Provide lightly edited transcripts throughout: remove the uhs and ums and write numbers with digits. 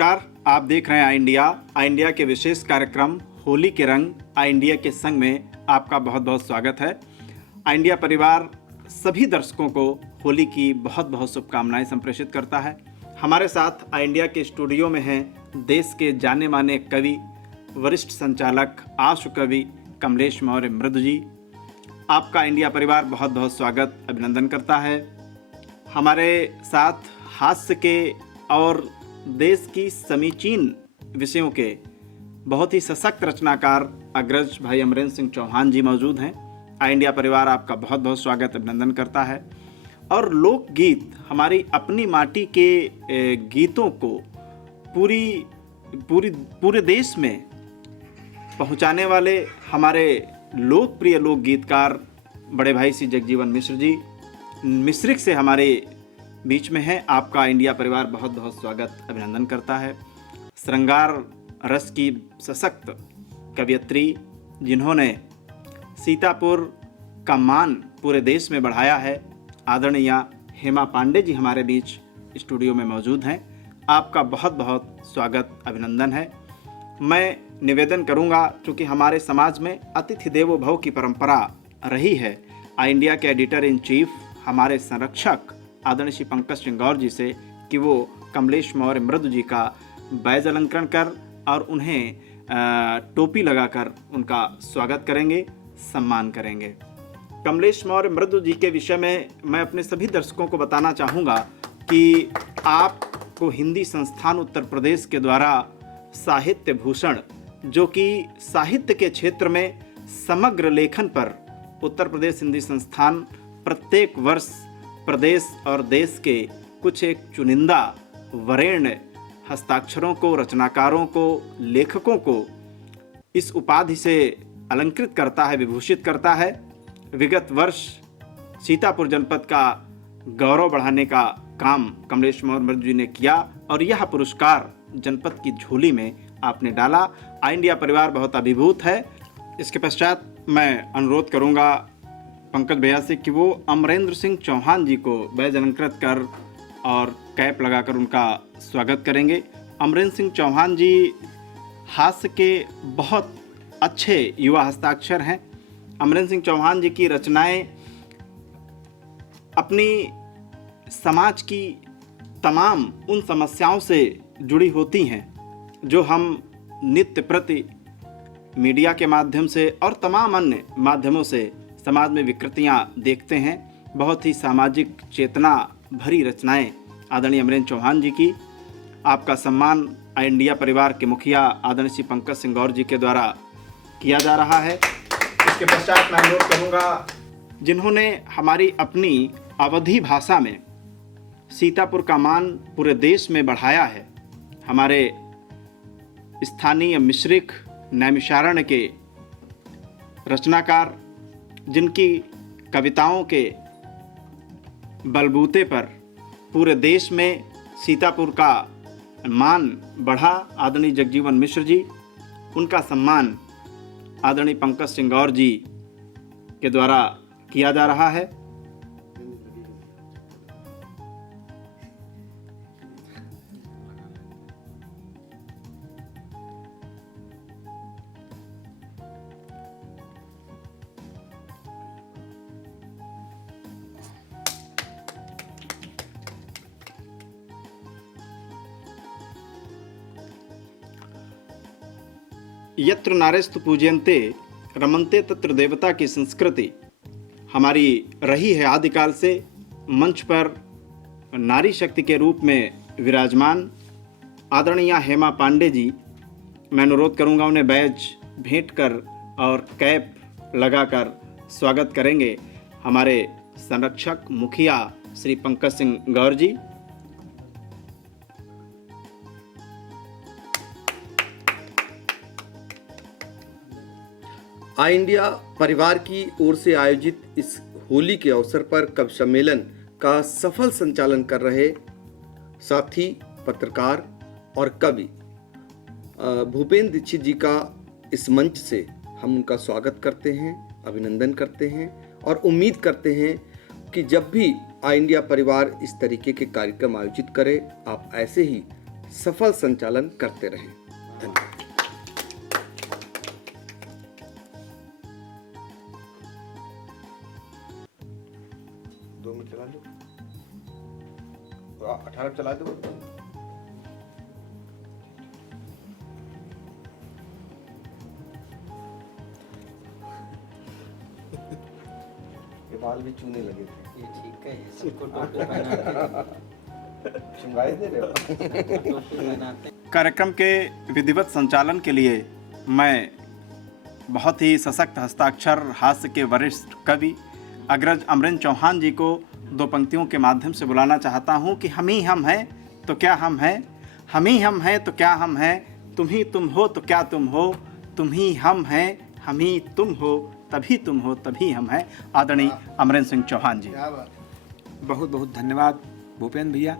नमस्कार, आप देख रहे हैं आई इंडिया के विशेष कार्यक्रम होली के रंग आई इंडिया के संग में आपका बहुत बहुत स्वागत है। आई इंडिया परिवार सभी दर्शकों को होली की बहुत बहुत शुभकामनाएं संप्रेषित करता है। हमारे साथ आई इंडिया के स्टूडियो में हैं देश के जाने माने कवि, वरिष्ठ संचालक, आशु कवि कमलेश मौर्य मृदु जी। आपका इंडिया परिवार बहुत बहुत स्वागत अभिनंदन करता है। हमारे साथ हास्य के और देश की समीचीन विषयों के बहुत ही सशक्त रचनाकार अग्रज भाई अमरेंद्र सिंह चौहान जी मौजूद हैं। आई इंडिया परिवार आपका बहुत बहुत स्वागत अभिनंदन करता है। और लोकगीत, हमारी अपनी माटी के गीतों को पूरे देश में पहुंचाने वाले हमारे लोकप्रिय लोक गीतकार बड़े भाई श्री जगजीवन मिश्र जी मिश्रिक से हमारे बीच में है। आपका इंडिया परिवार बहुत बहुत स्वागत अभिनंदन करता है। श्रृंगार रस की सशक्त कवयित्री, जिन्होंने सीतापुर का मान पूरे देश में बढ़ाया है, आदरणीय हेमा पांडे जी हमारे बीच स्टूडियो में मौजूद हैं। आपका बहुत बहुत स्वागत अभिनंदन है। मैं निवेदन करूंगा, क्योंकि हमारे समाज में अतिथि देवो भव की परंपरा रही है, आई इंडिया के एडिटर इन चीफ हमारे संरक्षक आदरणीय श्री पंकज सिंह गौर जी से, कि वो कमलेश मौर्य मृदु जी का बैज अलंकरण कर और उन्हें टोपी लगाकर उनका स्वागत करेंगे, सम्मान करेंगे। कमलेश मौर्य मृदु जी के विषय में मैं अपने सभी दर्शकों को बताना चाहूँगा कि आपको हिंदी संस्थान उत्तर प्रदेश के द्वारा साहित्य भूषण, जो कि साहित्य के क्षेत्र में समग्र लेखन पर उत्तर प्रदेश हिंदी संस्थान प्रत्येक वर्ष प्रदेश और देश के कुछ एक चुनिंदा वरेण्य हस्ताक्षरों को, रचनाकारों को, लेखकों को इस उपाधि से अलंकृत करता है, विभूषित करता है। विगत वर्ष सीतापुर जनपद का गौरव बढ़ाने का काम कमलेश मौर्य मृदु जी ने किया और यह पुरस्कार जनपद की झोली में आपने डाला। आई इंडिया परिवार बहुत अभिभूत है। इसके पश्चात मैं अनुरोध करूंगा पंकज भैया से कि वो अमरेंद्र सिंह चौहान जी को बैज अलंकृत कर और कैप लगाकर उनका स्वागत करेंगे। अमरेंद्र सिंह चौहान जी हास्य के बहुत अच्छे युवा हस्ताक्षर हैं। अमरेंद्र सिंह चौहान जी की रचनाएं अपनी समाज की तमाम उन समस्याओं से जुड़ी होती हैं जो हम नित्य प्रति मीडिया के माध्यम से और तमाम अन्य माध्यमों से समाज में विकृतियां देखते हैं। बहुत ही सामाजिक चेतना भरी रचनाएं आदरणीय अमरेंद्र चौहान जी की। आपका सम्मान आई इंडिया परिवार के मुखिया आदरणीय श्री पंकज सिंह गौर जी के द्वारा किया जा रहा है। इसके पश्चात मैं अनुरोध करूँगा, जिन्होंने हमारी अपनी अवधी भाषा में सीतापुर का मान पूरे देश में बढ़ाया है, हमारे स्थानीय मिश्रिक नैमिषारण्य के रचनाकार, जिनकी कविताओं के बलबूते पर पूरे देश में सीतापुर का मान बढ़ा, आदरणीय जगजीवन मिश्र जी, उनका सम्मान आदरणीय पंकज सिंह गौर जी के द्वारा किया जा रहा है। यत्र नारेस्तु पूज्यन्ते रमन्ते तत्र देवता की संस्कृति हमारी रही है आदिकाल से। मंच पर नारी शक्ति के रूप में विराजमान आदरणीय हेमा पांडे जी, मैं अनुरोध करूंगा उन्हें बैज भेंट कर और कैप लगाकर स्वागत करेंगे हमारे संरक्षक मुखिया श्री पंकज सिंह गौर जी। आई इंडिया परिवार की ओर से आयोजित इस होली के अवसर पर कवि सम्मेलन का सफल संचालन कर रहे साथी, पत्रकार और कवि भूपेंद्र दीक्षित जी का इस मंच से हम उनका स्वागत करते हैं, अभिनंदन करते हैं और उम्मीद करते हैं कि जब भी आई इंडिया परिवार इस तरीके के कार्यक्रम आयोजित करे, आप ऐसे ही सफल संचालन करते रहें। धन्यवाद। 2 मिनट चला दो, 18 चला दो। ये बाल भी चूने लगे थे। ये ठीक है, सबको टोपी बनाते चुंगाई दे रहे हो। टोपी बनाते। कार्यक्रम के विधिवत संचालन के लिए मैं बहुत ही सशक्त हस्ताक्षर हास्य के वरिष्ठ कवि अग्रज अमरेंद्र चौहान जी को 2 पंक्तियों के माध्यम से बुलाना चाहता हूं कि हम ही हम हैं तो क्या हम हैं, हम ही हम हैं तो क्या हम हैं, तुम ही तुम हो तो क्या तुम हो, तुम ही हम हैं, हम ही तुम हो, तभी तुम हो, तभी हम हैं। आदरणीय अमरेंद्र सिंह चौहान जी। बहुत बहुत धन्यवाद भूपेंद्र भैया।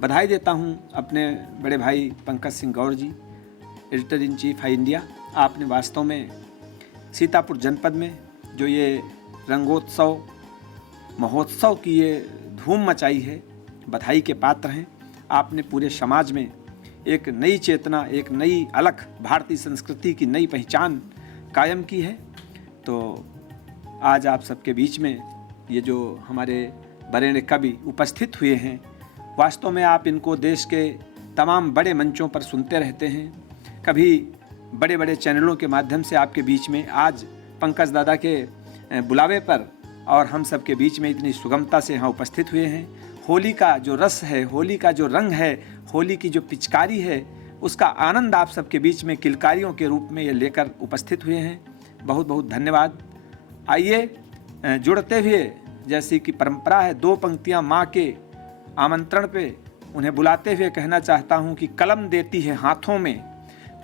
बधाई देता हूं अपने बड़े भाई पंकज सिंह गौर जी, एडिटर इन चीफ है इंडिया। आपने वास्तव में सीतापुर जनपद में जो ये रंगोत्सव महोत्सव की ये धूम मचाई है, बधाई के पात्र हैं। आपने पूरे समाज में एक नई चेतना, एक नई अलख भारतीय संस्कृति की नई पहचान कायम की है। तो आज आप सबके बीच में ये जो हमारे बरेण्य कवि उपस्थित हुए हैं, वास्तव में आप इनको देश के तमाम बड़े मंचों पर सुनते रहते हैं, कभी बड़े बड़े चैनलों के माध्यम से आपके बीच में, आज पंकज दादा के बुलावे पर और हम सब के बीच में इतनी सुगमता से यहाँ उपस्थित हुए हैं। होली का जो रस है, होली का जो रंग है, होली की जो पिचकारी है, उसका आनंद आप सबके बीच में किलकारियों के रूप में ये लेकर उपस्थित हुए हैं। बहुत बहुत धन्यवाद। आइए जुड़ते हुए, जैसी कि परंपरा है, 2 पंक्तियाँ माँ के आमंत्रण पे उन्हें बुलाते हुए कहना चाहता हूँ कि कलम देती है हाथों में,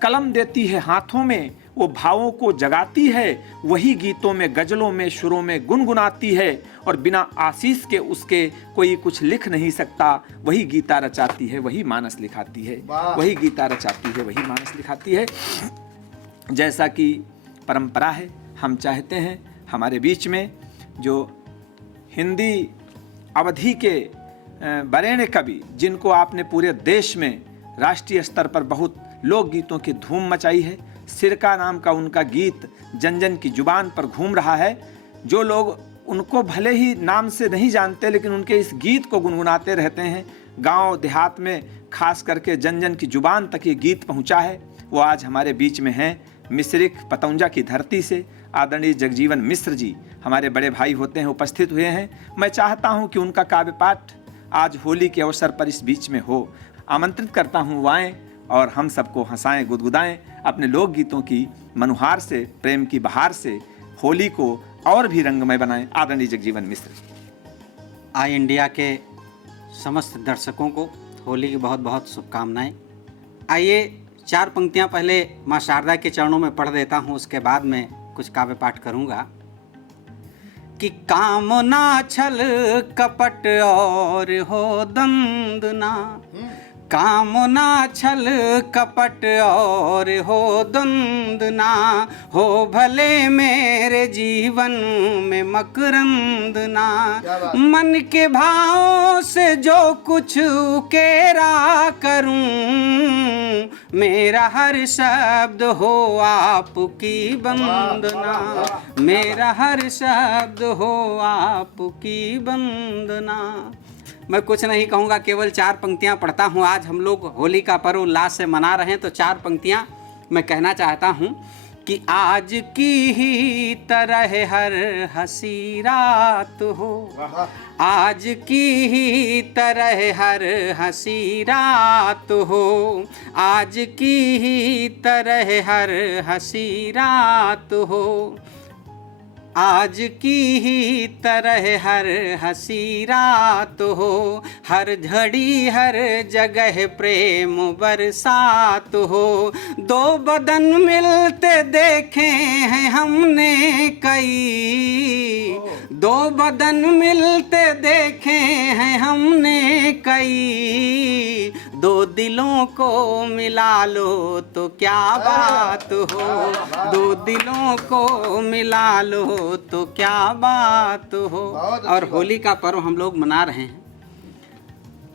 कलम देती है हाथों में, वो भावों को जगाती है, वही गीतों में, गजलों में, सुरों में गुनगुनाती है, और बिना आशीष के उसके कोई कुछ लिख नहीं सकता। वही गीता रचाती है, वही मानस लिखाती है, वही गीता रचाती है, वही मानस लिखाती है। जैसा कि परंपरा है, हम चाहते हैं हमारे बीच में जो हिंदी अवधि के बरेण्य कवि, जिनको आपने पूरे देश में राष्ट्रीय स्तर पर बहुत लोकगीतों की धूम मचाई है, सिरका नाम का उनका गीत जन जन की जुबान पर घूम रहा है। जो लोग उनको भले ही नाम से नहीं जानते, लेकिन उनके इस गीत को गुनगुनाते रहते हैं। गांव देहात में खास करके जन जन की जुबान तक ये गीत पहुंचा है। वो आज हमारे बीच में हैं। मिश्रिक पतौंजा की धरती से आदरणीय जगजीवन मिश्र जी हमारे बड़े भाई होते हैं, उपस्थित हुए हैं। मैं चाहता हूं कि उनका काव्य पाठ आज होली के अवसर पर इस बीच में हो। आमंत्रित करता हूं, वो आएं और हम सबको हंसाएं, गुदगुदाएं अपने लोकगीतों की मनुहार से, प्रेम की बहार से होली को और भी रंगमय बनाएं। आदरणीय जगजीवन मिश्र। आई इंडिया के समस्त दर्शकों को होली की बहुत बहुत शुभकामनाएं। आइए 4 पंक्तियां पहले माँ शारदा के चरणों में पढ़ देता हूँ, उसके बाद मैं कुछ काव्य पाठ करूँगा। कि कामना छल कपट और हो दंदना, कामना छल कपट और हो दंदना, हो भले मेरे जीवन में मकरंदना, मन के भाव से जो कुछ उकेरा करूं, मेरा हर शब्द हो आपकी वंदना, मेरा हर शब्द हो आपकी वंदना। मैं कुछ नहीं कहूँगा, केवल 4 पंक्तियाँ पढ़ता हूँ। आज हम लोग होली का पर्व उल्लास से मना रहे हैं, तो 4 पंक्तियाँ मैं कहना चाहता हूँ कि आज की ही तरह हर हंसी रात हो, आज की ही तरह हर हंसी रात हो, आज की ही तरह हर हंसी रात हो, आज की ही तरह हर हंसी रात हो, हर घड़ी हर जगह प्रेम बरसात हो, 2 बदन मिलते देखे हैं हमने कई, 2 बदन मिलते देखे हैं हमने कई, 2 दिलों को मिला लो तो क्या बात हो, 2 दिलों को मिला लो तो क्या बात हो। और होली का पर्व हम लोग मना रहे हैं।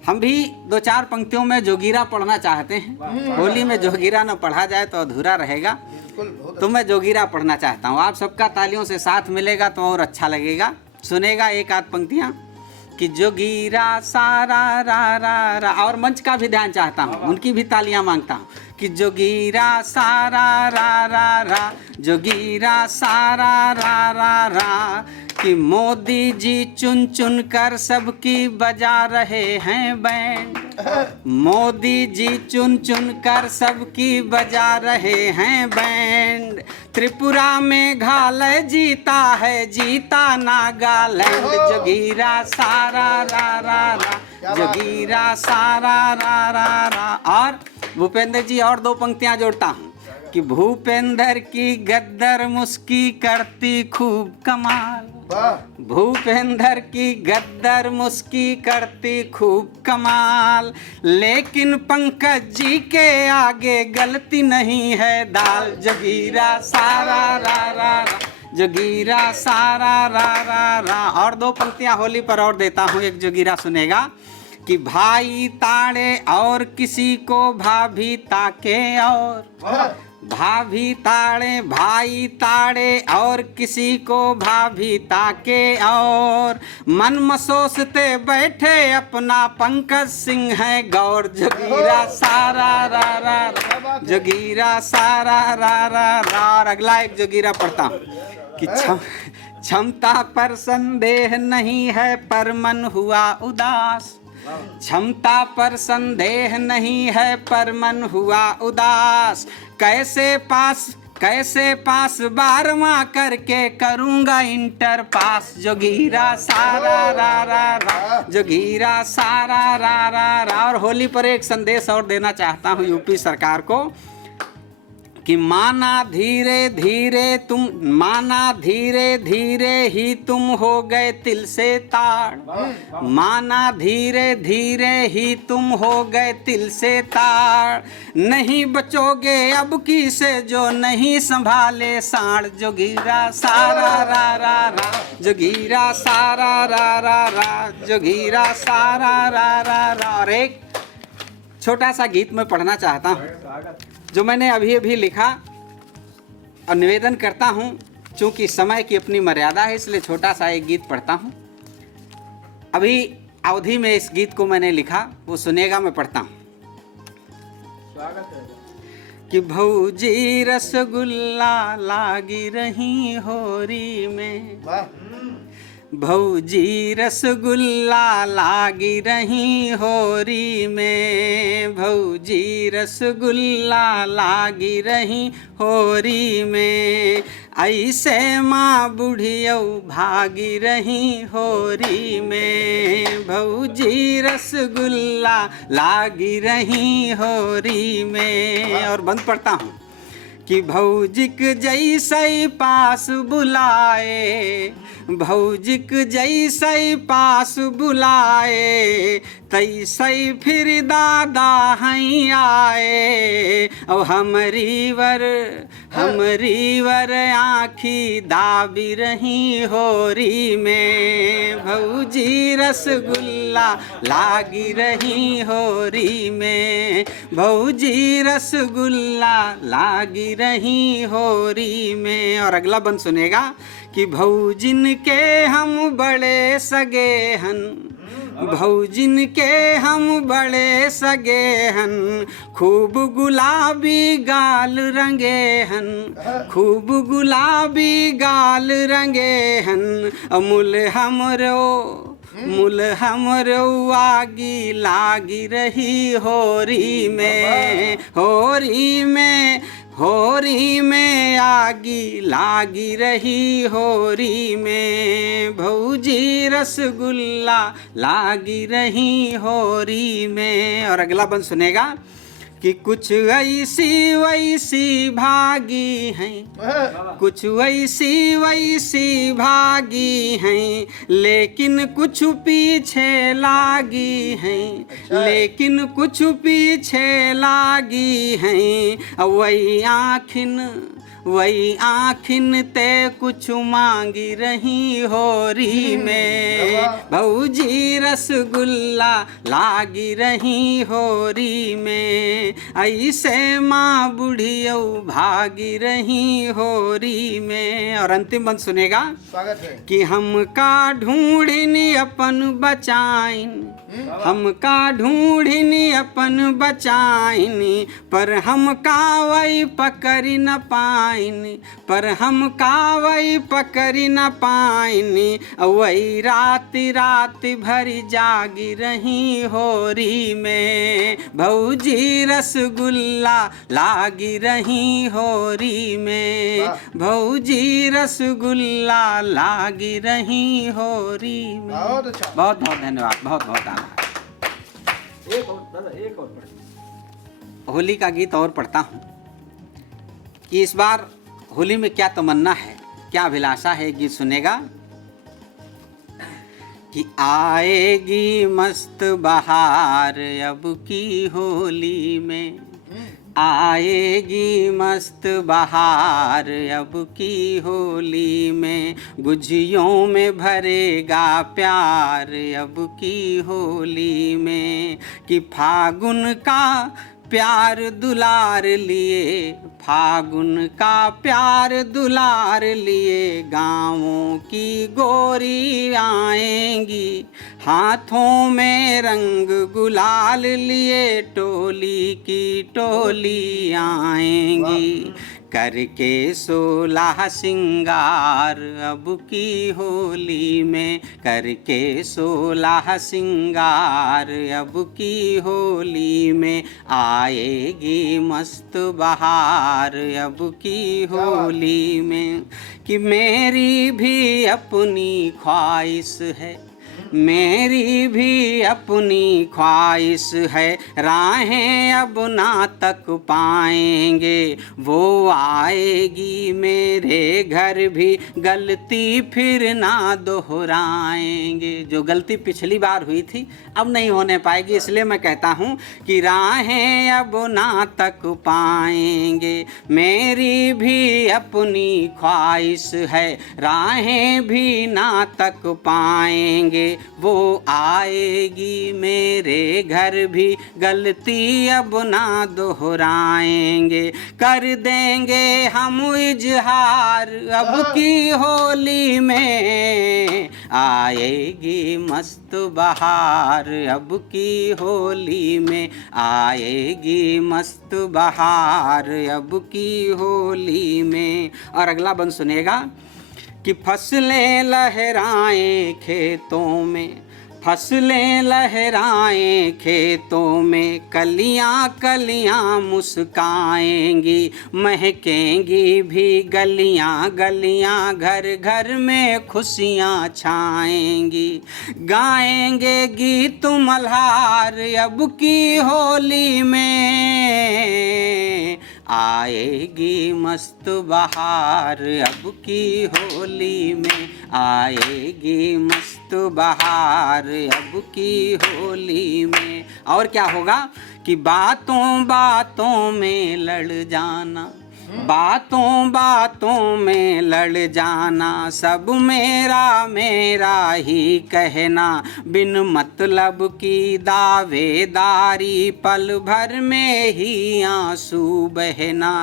हम भी 2-4 पंक्तियों में जोगीरा पढ़ना चाहते हैं। होली में जोगीरा न पढ़ा जाए तो अधूरा रहेगा, तो मैं जोगीरा पढ़ना चाहता हूँ। आप सबका तालियों से साथ मिलेगा तो और अच्छा लगेगा। सुनेगा एक आध पंक्तियाँ कि जोगीरा सारा रा रा रा, और मंच का भी ध्यान चाहता हूँ, उनकी भी तालियां मांगता हूँ कि जोगीरा सारा रा रा रा, जोगीरा सारा रा रा रा, कि मोदी जी चुन चुन कर सबकी बजा रहे हैं बैंड, मोदी जी चुन चुन कर सबकी बजा रहे हैं बैंड, त्रिपुरा में घालय जीता है, जीता नागालैंड, जोगीरा सारा रा रा रा, जोगीरा सारा रा रा रा। और भूपेंद्र जी और 2 पंक्तियां जोड़ता हूँ कि भूपेंद्र की गद्दर मुस्की करती खूब कमाल, भूपेंद्र की गद्दर मुस्की करती खूब कमाल, लेकिन पंकज जी के आगे गलती नहीं है दाल, जोगीरा सारा रा रा रा, जोगीरा सारा रा रा रा। और 2 पंक्तियां होली पर और देता हूँ, एक जोगीरा सुनेगा कि भाई ताड़े और किसी को भाभी ताके, और भाभी ताड़े, भाई ताड़े और किसी को भाभी ताके, और मन मसोसते बैठे अपना पंकज सिंह है गौर, जोगीरा सारा रा रा रा, जोगीरा सारा रा रा रा। और अगला एक जोगीरा पढ़ता हूँ कि क्षमता पर संदेह नहीं है पर मन हुआ उदास, क्षमता पर संदेह नहीं है पर मन हुआ उदास, कैसे पास 12वां करके करूंगा इंटर पास, जोगीरा सारा रा रा रा, जोगीरा सारा रा रा रा। और होली पर एक संदेश और देना चाहता हूँ यूपी सरकार को कि माना धीरे धीरे ही तुम हो गए तिल से ताड़, माना धीरे धीरे ही तुम हो गए तिल से ताड़, नहीं बचोगे अब की से जो नहीं संभाले साड़, जोगीरा सारा रा रा रा, जोगीरा सारा रा रा रा, जोगीरा सारा रा रा रा। और एक छोटा सा गीत मैं पढ़ना चाहता हूँ जो मैंने अभी अभी लिखा, और निवेदन करता हूँ चूँकि समय की अपनी मर्यादा है इसलिए छोटा सा एक गीत पढ़ता हूँ। अभी अवधि में इस गीत को मैंने लिखा, वो सुनेगा, मैं पढ़ता हूँ कि भौजी रसगुल्ला लागी रही होरी में, भौजी रसगुल्ला लागी रही होरी में, भौजी रसगुल्ला लागी रही होरी में, ऐसे माँ बुढ़ियौ भागी रही होरी में, भौजी रसगुल्ला लागी रही होरी में। और बंद पढ़ता हूँ कि भौजिक जैसे पास बुलाए, भौजिक जैसे पास बुलाए, तैसे फिर दादा हैं आए, और हमरी वर आँखी दाबी रही होरी में, भौजी रसगुल्ला लागी रही होरी में, भौजी रसगुल्ला लागी रही होरी में। और अगला बंद सुनेगा कि भौजिन के हम बड़े सगे हन, भौजिन के हम बड़े सगे हन, खूब गुलाबी गाल रंगे हन, खूब गुलाबी गाल रंगे हन, मुल हमरो आगी लागी रही होरी में, होरी में, होरी में आगी लागी रही होरी में, भौजी रसगुल्ला लागी रही होरी में। और अगला बंद सुनेगा कि कुछ ऐसी वैसी भागी हैं, कुछ ऐसी वैसी भागी हैं, लेकिन कुछ पीछे लागी हैं, लेकिन कुछ पीछे लागी हैं, वही आँखिन ते कुछ मांगी रही होरी में, भौजी रसगुल्ला लागी रही होरी में, ऐसे माँ बुढ़ियो भागी रही होरी में। और अंतिम बंद सुनेगा स्वागत है। कि हमका ढूंढिन अपन बचाइन, हमका ढूंढिन अपन बचाइन, पर हमका वही पकड़ न पाइन, पर हमका वही पकड़ न पाइन, वही रात रात भर जागी रही होरी में, भौजी रसगुल्ला लागी रही होरी में, भौजी रसगुल्ला लागी रही होरी में। बहुत अच्छा। बहुत बहुत धन्यवाद, बहुत बहुत आभार। होली का गीत और पढ़ता हूँ कि इस बार होली में क्या तमन्ना है, क्या अभिलाषा है, गीत सुनेगा। कि आएगी मस्त बहार अब की होली में, आएगी मस्त बहार अब की होली में, गुझियों में भरेगा प्यार अब की होली में, कि फागुन का प्यार दुलार लिए, फागुन का प्यार दुलार लिए, गाँवों की गोरी आएंगी, हाथों में रंग गुलाल लिए, टोली की टोली आएंगी, करके 16 सिंगार अब की होली में, करके 16 सिंगार अब की होली में, आएगी मस्त बहार अब की होली में, कि मेरी भी अपनी ख्वाहिश है, मेरी भी अपनी ख्वाहिश है, राहें अब ना तक पाएंगे, वो आएगी मेरे घर भी, गलती फिर ना दोहराएंगे। जो गलती पिछली बार हुई थी अब नहीं होने पाएगी, इसलिए मैं कहता हूँ कि राहें अब ना तक पाएंगे, मेरी भी अपनी ख्वाहिश है, राहें भी ना तक पाएंगे, वो आएगी मेरे घर भी, गलती अब ना दोहराएंगे, कर देंगे हम इजहार अब की होली में, आएगी मस्त बहार अब की होली में, आएगी मस्त बहार अब की होली में। और अगला बंद सुनेगा कि फसलें लहराएं खेतों में, फसलें लहराएं खेतों में, कलियां कलियां मुस्काएंगी, महकेंगी भी गलियां गलियां, घर घर में खुशियां छाएंगी, गाएंगे गीत मल्हार अब की होली में, आएगी मस्त बहार अब की होली में, आएगी मस्त बहार अब की होली में। और क्या होगा कि बातों बातों में लड़ जाना, बातों बातों में लड़ जाना, सब मेरा मेरा ही कहना, बिन मतलब की दावेदारी, पल भर में ही आंसू बहना,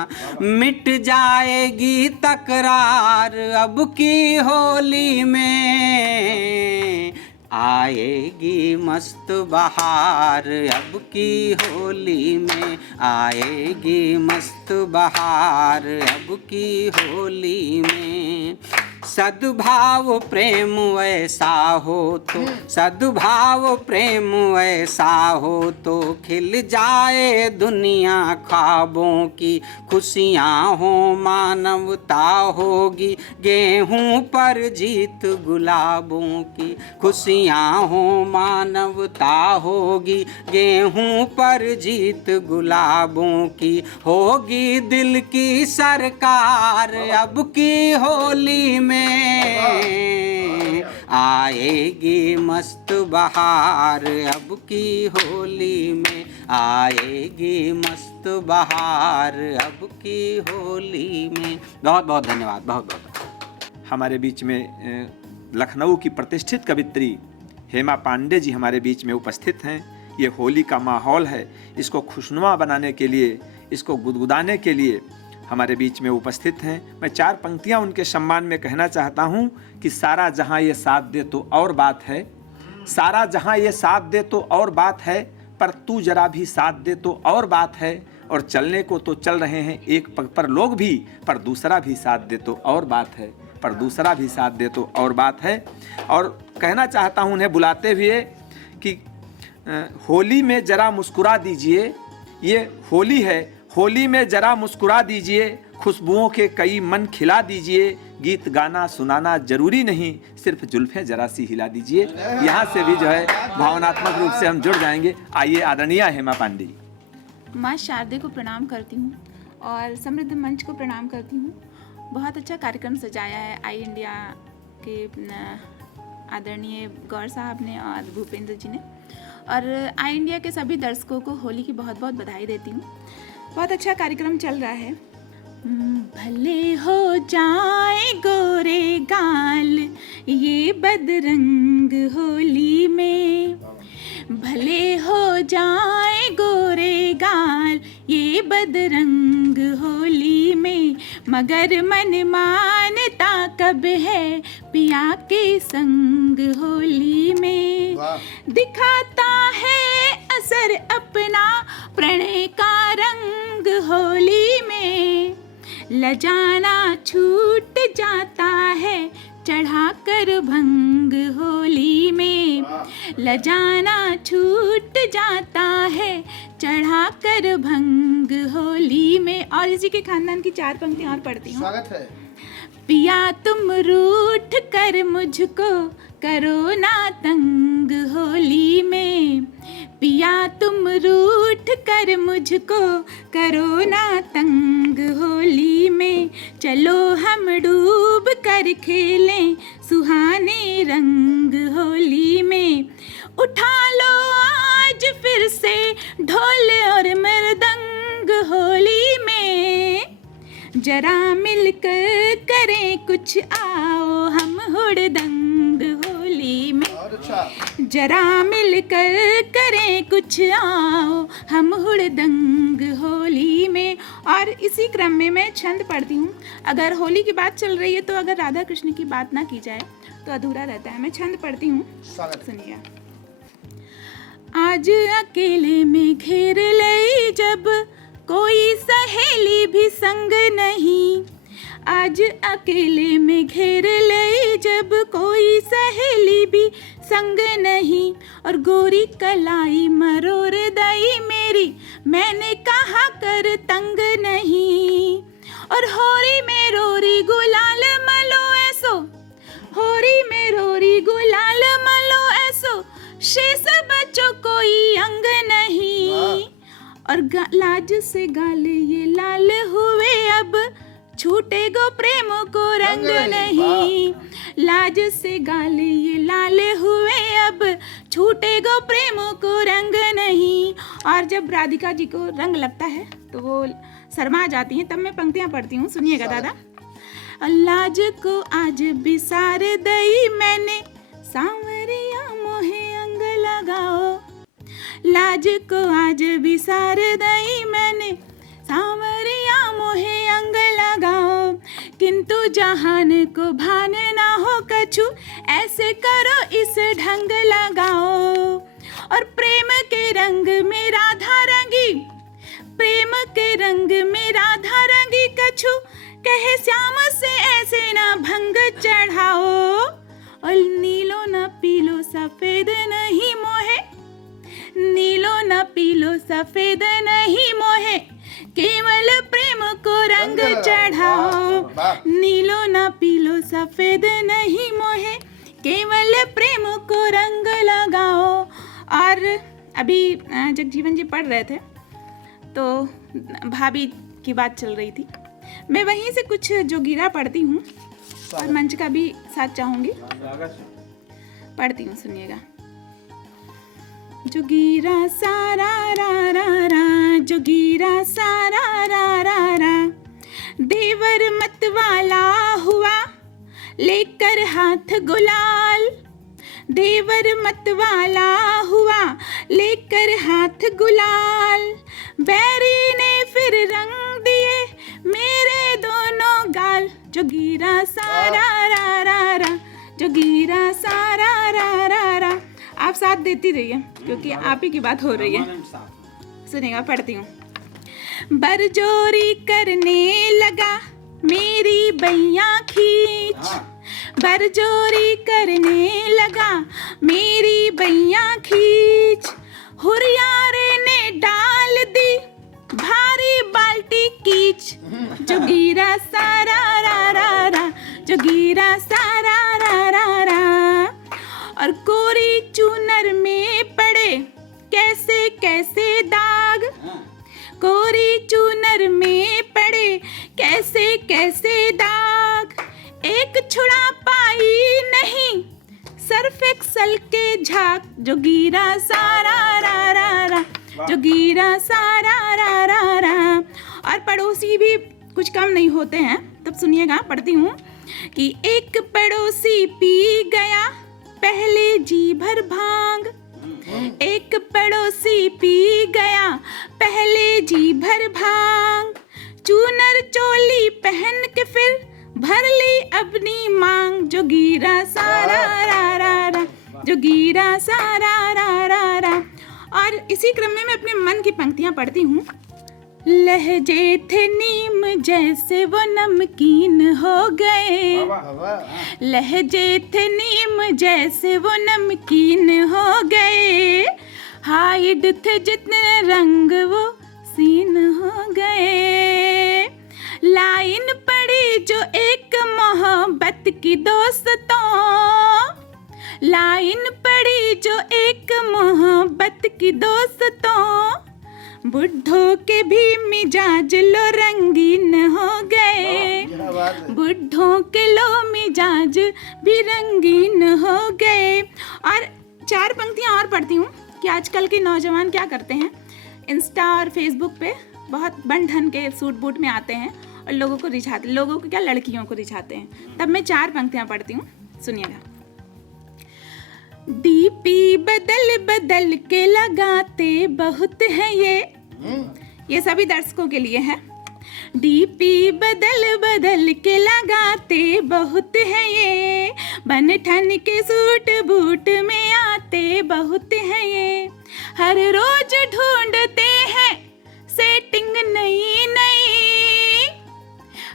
मिट जाएगी तकरार अब की होली में, आएगी मस्त बहार अब की होली में, आएगी मस्त बहार अब की होली में। सद्भाव प्रेम ऐसा हो तो, सद्भाव प्रेम ऐसा हो तो, खिल जाए दुनिया ख्वाबों की, खुशियाँ हो मानवता होगी, गेहूं पर जीत गुलाबों की, खुशियाँ हो मानवता होगी, गेहूं पर जीत गुलाबों की, होगी दिल की सरकार अब की होली में, में, आएगी मस्त बहार अब की होली में, आएगी मस्त बहार अब की होली में। बहुत बहुत धन्यवाद, बहुत बहुत। हमारे बीच में लखनऊ की प्रतिष्ठित कवित्री हेमा पांडे जी हमारे बीच में उपस्थित हैं। ये होली का माहौल है, इसको खुशनुमा बनाने के लिए, इसको गुदगुदाने के लिए हमारे बीच में उपस्थित हैं। मैं 4 पंक्तियां उनके सम्मान में कहना चाहता हूं कि सारा जहां ये साथ दे तो और बात है, सारा जहां ये साथ दे तो और बात है, पर तू जरा भी साथ दे तो और बात है, और चलने को तो चल रहे हैं एक पग पर लोग भी, पर दूसरा भी साथ दे तो और बात है, पर दूसरा भी साथ दे तो और बात है। और कहना चाहता हूं उन्हें बुलाते हुए कि होली में जरा मुस्कुरा दीजिए, ये होली है, होली में जरा मुस्कुरा दीजिए, खुशबुओं के कई मन खिला दीजिए, गीत गाना सुनाना जरूरी नहीं, सिर्फ जुल्फें जरा सी हिला दीजिए। यहाँ से भी जो है भावनात्मक रूप से हम जुड़ जाएंगे। आइए आदरणीय हेमा पांडे जी। माँ शारदे को प्रणाम करती हूँ और समृद्ध मंच को प्रणाम करती हूँ। बहुत अच्छा कार्यक्रम सजाया है आई इंडिया के आदरणीय गौर साहब ने और भूपेंद्र जी ने, और आई इंडिया के सभी दर्शकों को होली की बहुत बहुत बधाई देती हूँ। बहुत अच्छा कार्यक्रम चल रहा है। भले हो जाए गोरे गाल ये बदरंग होली में, भले हो जाए गोरे गाल ये बदरंग होली में, मगर मन मानता कब है पिया के संग होली में। दिखाता है असर अपना प्रणय का रंग होली में, लजाना छूट जाता है चढ़ा कर भंग होली में, लजाना छूट जाता है चढ़ा कर भंग होली में। और इसी के खानदान की 4 पंक्तियां और पढ़ती हूँ। स्वागत है। पिया तुम रूठ कर मुझको करो ना तंग होली में, पिया तुम रूठ कर मुझको करो ना तंग होली में, चलो हम डूब कर खेलें सुहाने रंग होली में। उठा लो आज फिर से ढोल और मृदंग होली में, जरा मिलकर करें कुछ आओ हम हुड़दंग होली में, जरा मिलकर करें कुछ आओ हम हुड़दंग होली में। और इसी क्रम में मैं छंद पढ़ती हूँ। अगर होली की बात चल रही है तो अगर राधा कृष्ण की बात ना की जाए तो अधूरा रहता है। मैं छंद पढ़ती हूँ, सुनिए। आज अकेले में घेर लई जब कोई सहेली भी संग नहीं, आज अकेले में घेर लई जब कोई सहेली भी संग नहीं, और गोरी कलाई मरोर दई मेरी मैंने कहा कर तंग नहीं, और होरी में रोरी गुलाल मलो ऐसो, होरी में रोरी गुलाल मलो ऐसो, शेष बच्चों कोई अंग नहीं, और लाज से गाल ये लाल हुए अब छूटे गो प्रेम को रंग नहीं, लाज से गाल ये लाल हुए अब छूटे गो प्रेम को रंग नहीं। और जब राधिका जी को रंग लगता है तो वो शर्मा जाती हैं, तब मैं पंक्तियां पढ़ती हूँ, सुनिएगा दादा। लाज को आज बिसार दई मैंने सांवरिया मोहे अंग लगाओ, लाज को आज बिसार दई मैंने सांवरिया मोहे अंग लगाओ, किंतु जहान को भान ना हो कछु ऐसे करो इस ढंग लगाओ, और प्रेम के रंग में राधा रंगी, प्रेम के रंग में राधा रंगी कछु कहे श्याम से ऐसे ना भंग चढ़ाओ, और नीलो न पीलो सफेद नहीं मोहे, नीलो न पीलो सफेद नहीं मोहे, केवल प्रेम को रंग चढ़ाओ, नीलो न पीलो सफेद नहीं मोहे, केवल प्रेम को रंग लगाओ। और अभी जगजीवन जी पढ़ रहे थे तो भाभी की बात चल रही थी, मैं वहीं से कुछ जोगीरा पढ़ती हूँ। और मंच का भी साथ चाहूंगी। पढ़ती हूँ, सुनिएगा। जोगीरा सारा रा रा रा, जोगीरा सारा रा रा रा, देवर मत वाला हुआ लेकर हाथ गुलाल, देवर मत वाला हुआ लेकर हाथ गुलाल, बैरी ने फिर रंग दिए मेरे दोनों गाल, जोगीरा सारा रा रा रा, जोगीरा सारा रा रा रा। आप साथ देती रहिए क्योंकि आप ही की बात हो रही है। सुनिएगा, पढ़ती हूँ। बरजोरी करने लगा मेरी बैया खींच, बरजोरी करने लगा मेरी बैया खींच, हुरियारे ने डाल दी भारी बाल्टी कीच, जोगीरा सारा रा रा रा, जोगीरा सारा रा रा रा। और कोरी चूनर में पड़े कैसे कैसे दाग, कोरी चूनर में पड़े कैसे कैसे दाग, एक छुड़ा पाई नहीं सर्फ एक्सल के झाग, जोगीरा सारा रा रा रा, जोगीरा सारा रा रा रा। और पड़ोसी भी कुछ कम नहीं होते हैं, तब सुनिएगा, पढ़ती हूँ कि एक पड़ोसी पी गया पहले जी भर भांग, एक पड़ोसी पी गया पहले जी भर भांग, चूनर चोली पहन के फिर भर ली अपनी मांग, जोगीरा सारा रा रा रा, जोगीरा सारा रा रा रा। और इसी क्रम में मैं अपने मन की पंक्तियां पढ़ती हूँ। लहजे थे नीम जैसे वो नमकीन हो गए, लहजे थे नीम जैसे वो नमकीन हो गए, हाइड थे जितने रंग वो सीन हो गए, लाइन पड़ी जो एक मोहब्बत की दोस्तों, लाइन पड़ी जो एक मोहब्बत की दोस्तों, बुढ़ों के भी मिजाज लो रंगीन हो गए, बुढ़ों के लो मिजाज भी रंगीन हो गए। और 4 पंक्तियां और पढ़ती हूँ कि आजकल के नौजवान क्या करते हैं, इंस्टा और फेसबुक पे बहुत बन ठन के सूट बूट में आते हैं और लोगों को रिझाते, लोगों को क्या, लड़कियों को रिझाते हैं। तब मैं 4 पंक्तियां पढ़ती हूँ, सुनिएगा। डीपी बदल बदल के लगाते बहुत है ये सभी दर्शकों के लिए है। डीपी बदल बदल के लगाते बहुत है ये, बन ठन के सूट बूट में आते बहुत है ये, हर रोज ढूंढते हैं सेटिंग नई नई,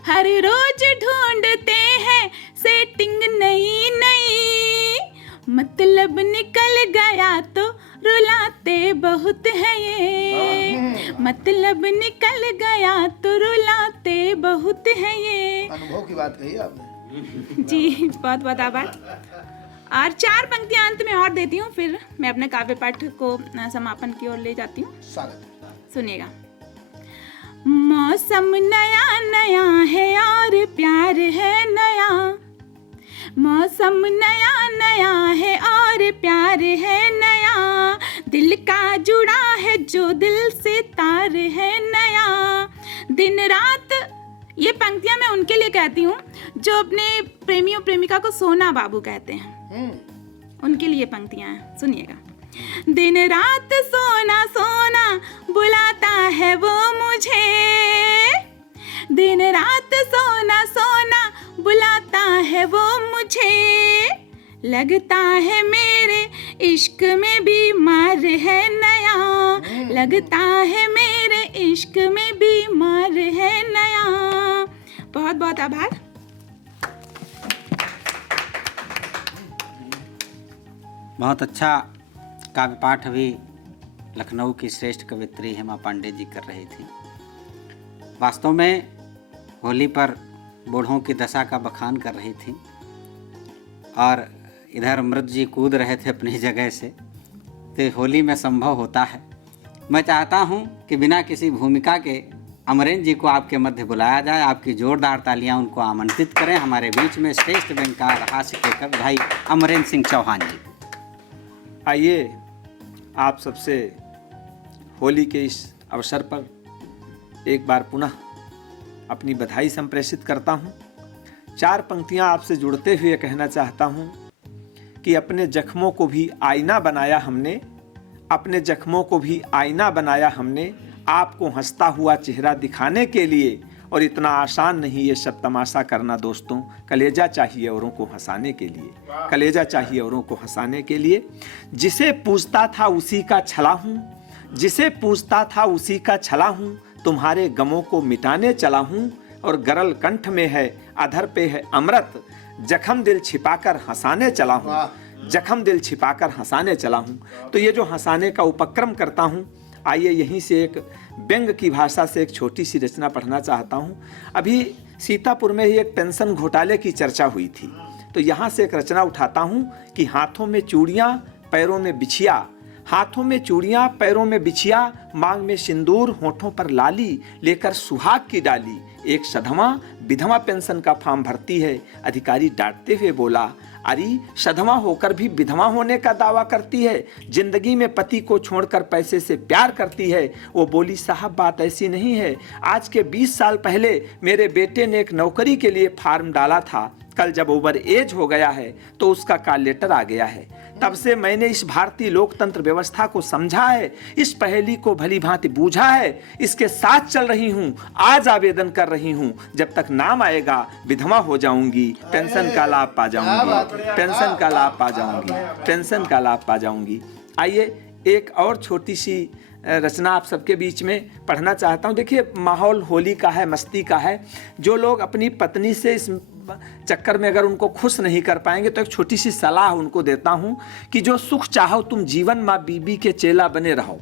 हर रोज ढूंढते हैं सेटिंग नई नई, मतलब निकल गया तो रुलाते बहुत है ये, मतलब निकल गया तो रुलाते बहुत है ये। अनुभव की बात कही आपने। जी, बहुत बहुत आभार। और 4 पंक्तियां अंत में और देती हूँ, फिर मैं अपने काव्य पाठ को समापन की ओर ले जाती हूँ। स्वागत। सुनिएगा। मौसम नया नया है और प्यार है नया, मौसम नया नया है और प्यार है नया, दिल का जुड़ा है जो दिल से तार है नया, दिन रात। ये पंक्तियां मैं उनके लिए कहती हूँ जो अपने प्रेमियों प्रेमिका को सोना बाबू कहते हैं, उनके लिए पंक्तियां हैं, सुनिएगा। दिन रात सोना सोना बुलाता है वो मुझे, दिन रात सोना सोना बुलाता है वो मुझे, लगता है मेरे इश्क में बीमार है नया, लगता है मेरे इश्क में बीमार है नया। बहुत बहुत आभार। बहुत अच्छा काव्य पाठ अभी लखनऊ की श्रेष्ठ कवित्री हेमा पांडे जी कर रही थी। वास्तव में होली पर बूढ़ों की दशा का बखान कर रही थी और इधर अमृत जी कूद रहे थे अपनी जगह से। तो होली में संभव होता है। मैं चाहता हूं कि बिना किसी भूमिका के अमरेंद्र जी को आपके मध्य बुलाया जाए। आपकी जोरदार तालियां उनको आमंत्रित करें। हमारे बीच में श्रेष्ठ व्यंगकार हास्य के कवि भाई अमरेंद्र सिंह चौहान जी। आइए आप सबसे होली के इस अवसर पर एक बार पुनः अपनी बधाई संप्रेषित करता हूँ। 4 पंक्तियाँ आपसे जुड़ते हुए कहना चाहता हूँ कि अपने जख्मों को भी आईना बनाया हमने, अपने जख्मों को भी आईना बनाया हमने, आपको हंसता हुआ चेहरा दिखाने के लिए। और इतना आसान नहीं ये सब तमाशा करना दोस्तों, कलेजा चाहिए औरों को हंसाने के लिए, कलेजा चाहिए औरों को हंसाने के लिए। जिसे पूछता था उसी का छला हूँ, जिसे पूछता था उसी का छला हूँ, तुम्हारे गमों को मिटाने चला हूँ। और गरल कंठ में है, अधर पे है अमृत, जख्म दिल छिपाकर हंसाने चला हूँ, जख्म दिल छिपाकर हंसाने चला हूँ। तो ये जो हंसाने का उपक्रम करता हूँ, आइए यहीं से एक व्यंग की भाषा से एक छोटी सी रचना पढ़ना चाहता हूँ। अभी सीतापुर में ही एक पेंशन घोटाले की चर्चा हुई थी, तो यहाँ से एक रचना उठाता हूँ कि हाथों में चूड़ियाँ पैरों में बिछिया, हाथों में चूड़ियाँ पैरों में बिछिया, मांग में सिंदूर होठों पर लाली, लेकर सुहाग की डाली। एक सधवा विधवा पेंशन का फॉर्म भरती है। अधिकारी डांटते हुए बोला, अरे सधवा होकर भी विधवा होने का दावा करती है, जिंदगी में पति को छोड़कर पैसे से प्यार करती है। वो बोली, साहब बात ऐसी नहीं है, आज के 20 साल पहले मेरे बेटे ने एक नौकरी के लिए फॉर्म डाला था, कल जब ओवर एज हो गया है तो उसका कॉल लेटर आ गया है। तब से मैंने इस भारतीय लोकतंत्र व्यवस्था को समझा है, इस पहेली को भली भांति बूझा है, इसके साथ चल रही हूँ, आज आवेदन कर रही हूँ, जब तक नाम आएगा विधवा हो जाऊंगी, पेंशन का लाभ पा जाऊंगी, पेंशन का लाभ पा जाऊंगी, पेंशन का लाभ पा जाऊंगी। आइए एक और छोटी सी रचना आप सबके बीच में पढ़ना चाहता हूँ। देखिए माहौल होली का है, मस्ती का है। जो लोग अपनी पत्नी से इस चक्कर में अगर उनको खुश नहीं कर पाएंगे तो एक छोटी सी सलाह उनको देता हूँ कि जो सुख चाहो तुम जीवन माँ बीबी के चेला बने रहो,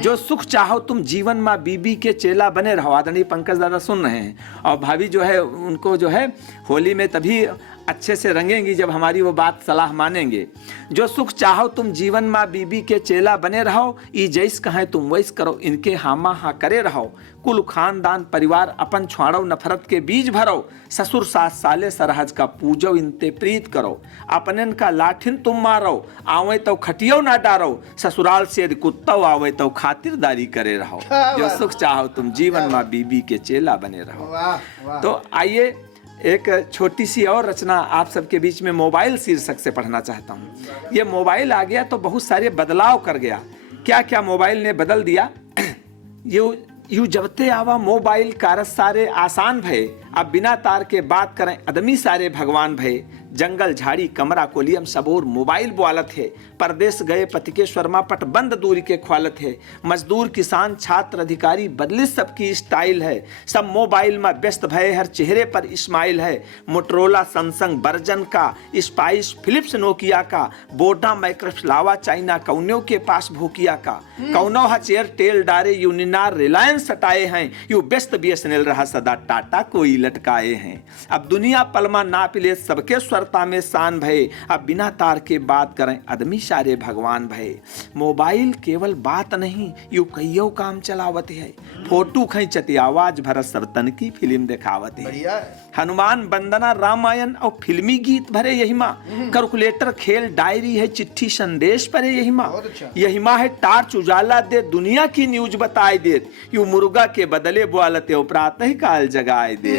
जो सुख चाहो तुम जीवन माँ बीबी के चेला बने रहो। आदरणीय पंकज दादा सुन रहे हैं, और भाभी जो है उनको जो है होली में तभी अच्छे से रंगेंगी जब हमारी वो बात सलाह मानेंगे। जो सुख चाहो तुम जीवन माँ बीबी के चेला बने रहो, ई जैस कहें तुम वैस करो, इनके हामा हाँ करे रहो। कुल खानदान परिवार अपन छुआड़ो, नफरत के बीज भरो, ससुर सास साले सरहज का पूजो, इनते प्रीत करो। अपनन का लाठिन तुम मारो, आवे तो खटियो ना डारो, ससुराल से कुत्तो आवे तो खातिरदारी करे रहो। जो सुख चाहो तुम जीवन माँ बीबी के चेला बने रहो। तो आइए एक छोटी सी और रचना आप सबके बीच में मोबाइल शीर्षक से पढ़ना चाहता हूँ। ये मोबाइल आ गया तो बहुत सारे बदलाव कर गया। क्या क्या मोबाइल ने बदल दिया। यू जबते आवा मोबाइल कारस सारे आसान भये, अब बिना तार के बात करें आदमी सारे भगवान भये। जंगल झाड़ी कमरा कोलियम सबोर मोबाइल बोलत है, परदेश गए पति के शर्मा पट बंद दूरी के ख्वालत है। मजदूर किसान छात्र अधिकारी बदली सबकी स्टाइल है, सब मोबाइल में व्यस्त भय, हर चेहरे पर इस्माइल है। मोटरोला सैमसंग बर्जन का, स्पाइस फिलिप्स नोकिया का, बोडा माइक्रोस लावा चाइना कौनों के पास भोकिया का। कौनो हा एयरटेल डारे यूनिनार रिलायंस हटाए हैं, यू व्यस्त BSNL रहा सदा टाटा कोई लटकाए हैं। अब दुनिया पलमा नाप ले सबके स्वरता में शान भये, अब बिना तार के बात करें आदमी सारे भगवान भये। मोबाइल केवल बात नहीं यू कईयों काम चलावत है, फोटो खींचती आवाज भरत सब तन की फिल्म दिखावत है। हनुमान वंदना रामायण और फिल्मी गीत भरे यही माँ, कैलकुलेटर खेल डायरी है चिट्ठी संदेश भरे यही माँ। यही माँ है टार्च उजाला दे दुनिया की न्यूज बताए दे, यू मुर्गा के बदले बोलते उपरात ही काल जगाए दे।